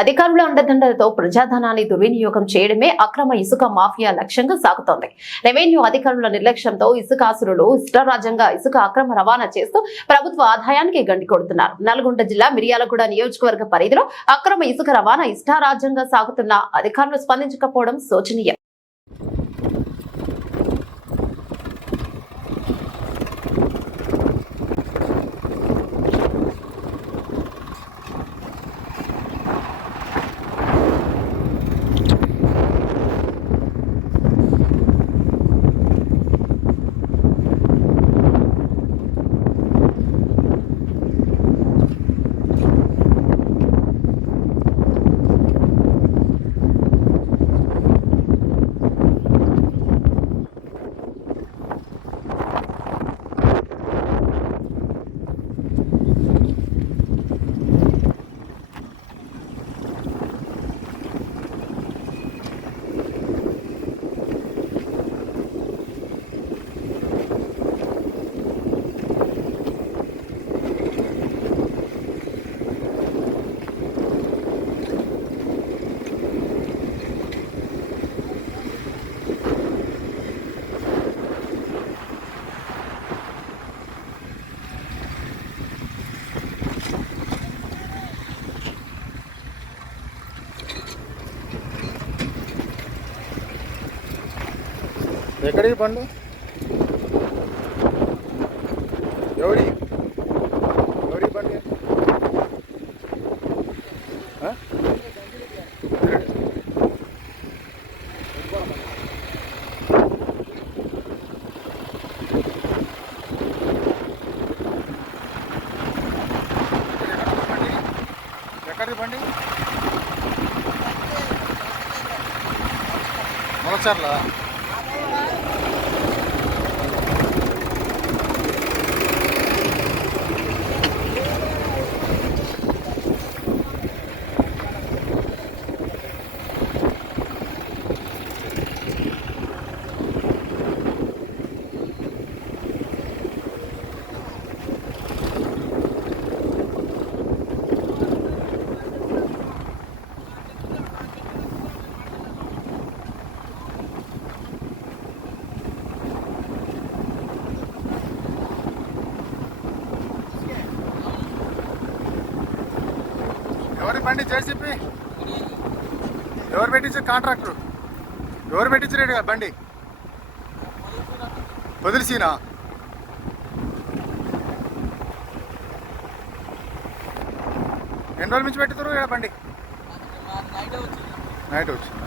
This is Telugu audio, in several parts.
అధికారుల అండదండలతో ప్రజాధనాన్ని దుర్వినియోగం చేయడమే అక్రమ ఇసుక మాఫియా లక్ష్యంగా సాగుతోంది. రెవెన్యూ అధికారుల నిర్లక్ష్యంతో ఇసుకాసురులు ఇష్టారాజ్యంగా ఇసుక అక్రమ రవాణా చేస్తూ ప్రభుత్వ ఆదాయానికి గండి కొడుతున్నారు. నల్గొండ జిల్లా మిర్యాలగూడ నియోజకవర్గ పరిధిలో అక్రమ ఇసుక రవాణా ఇష్టారాజ్యంగా సాగుతున్న అధికారులు స్పందించకపోవడం శోచనీయం. ఎక్కడికి పండు ఎవరి బండి ఎక్కడికి బండి మొలచర్లా ఎవరి బండి జేసీపీ ఎవరు పెట్టించారు? కాంట్రాక్టర్ ఎవరు పెట్టించారు బండి? వదిలిసీనా ఎన్ని రోజుల నుంచి పెట్టుతారు బండి? నైట్ వచ్చింది.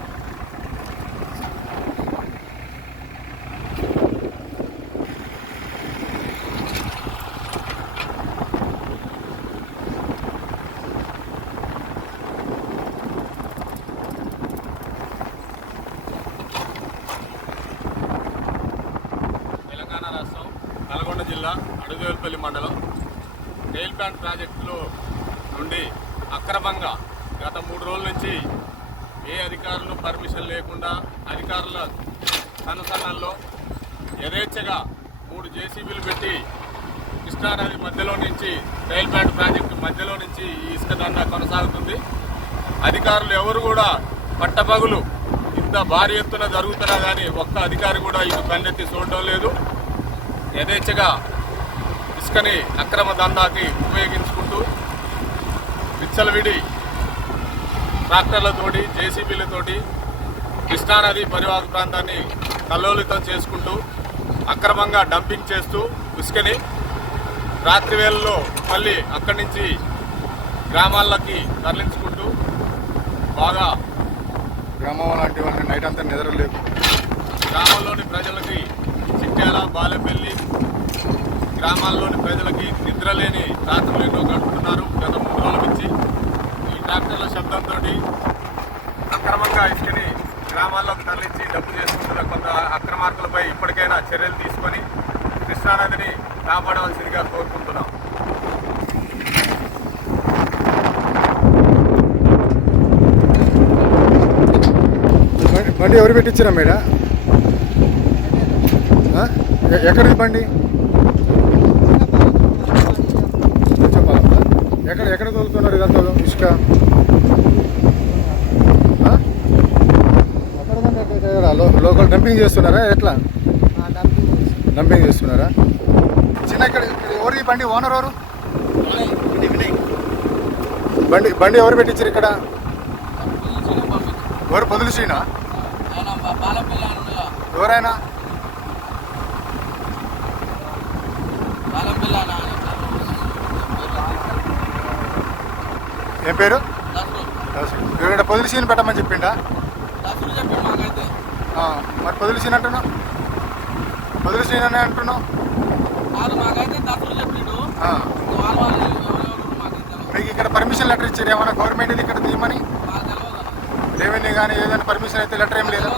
నల్గొండ జిల్లా అడుగువేల్పల్లి మండలం టెయిల్ ప్లాంట్ ప్రాజెక్టులో నుండి అక్రమంగా గత 3 రోజుల నుంచి ఏ అధికారులు పర్మిషన్ లేకుండా అధికారుల కనుసన్నల్లో యథేచ్ఛగా 3 జేసీబీలు పెట్టి కృష్ణానది మధ్యలో నుంచి టెయిల్ ప్లాంట్ ప్రాజెక్టు మధ్యలో నుంచి ఈ ఇసుక దందా కొనసాగుతుంది. అధికారులు ఎవరు కూడా పట్టపగులు ఇంత భారీ ఎత్తున జరుగుతున్నా కానీ ఒక్క అధికారి కూడా ఇది కన్నెత్తి చూడడం లేదు. యథేచ్ఛగా ఇసుకని అక్రమ దందాకి ఉపయోగించుకుంటూ విచ్చలవిడి ట్రాక్టర్లతోటి జేసీబీలతోటి కృష్ణానది పరివాహక ప్రాంతాన్ని కల్లోలితం చేసుకుంటూ అక్రమంగా డంపింగ్ చేస్తూ ఇసుకని రాత్రి వేళల్లో మళ్ళీ అక్కడి నుంచి గ్రామాలకి తరలించుకుంటూ బాగా గ్రామం లాంటి వాళ్ళని నైట్ అంతా నిద్రలేదు. గ్రామంలోని ప్రజలకి చిట్యాల బాలెపల్లి గ్రామాల్లోని ప్రజలకి నిద్రలేని రాత్రులు ఎన్నో గడుపుతున్నారు. గత 3 రోజుల నుంచి ఈ ట్రాక్టర్ల శబ్దంతో అక్రమంగా ఇసుకని గ్రామాల్లోకి తరలించి డబ్బు చేసుకుంటున్న కొంత అక్రమార్కులపై ఇప్పటికైనా చర్యలు తీసుకొని కృష్ణానదిని కాపాడవలసిందిగా కోరుకుంటున్నాం. బండి ఎవరు పెట్టించారా మేడం? ఎక్కడిది బండి? ఎక్కడ తోలుతున్నారు ఇదంతా ఇసుక? ఒకళ్ళు డంపింగ్ చేస్తున్నారా ఎట్లా? డంపింగ్ చేస్తున్నారా? చిన్న ఇక్కడ ఎవరు ఈ బండి ఓనర్ ఎవరు? బండి ఎవరు పెట్టించారు ఇక్కడ? ఎవరు? పొదులు శ్రీనా? ఎవరైనా? ఏం పేరు? ఇక్కడ పొదులు శ్రీని పెట్టమని చెప్పిండా? మరి పొదులు శ్రీని అంటున్నావు? పొదులు శ్రీని అనే అంటున్నావు? మీకు ఇక్కడ పర్మిషన్ లెటర్ ఇచ్చారు ఏమన్నా గవర్నమెంట్ ఇక్కడ తీయమని? రెవెన్యూ కానీ ఏదైనా పర్మిషన్ అయితే లెటర్ ఏం లేదా?